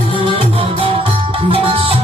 Shiva, Shiva.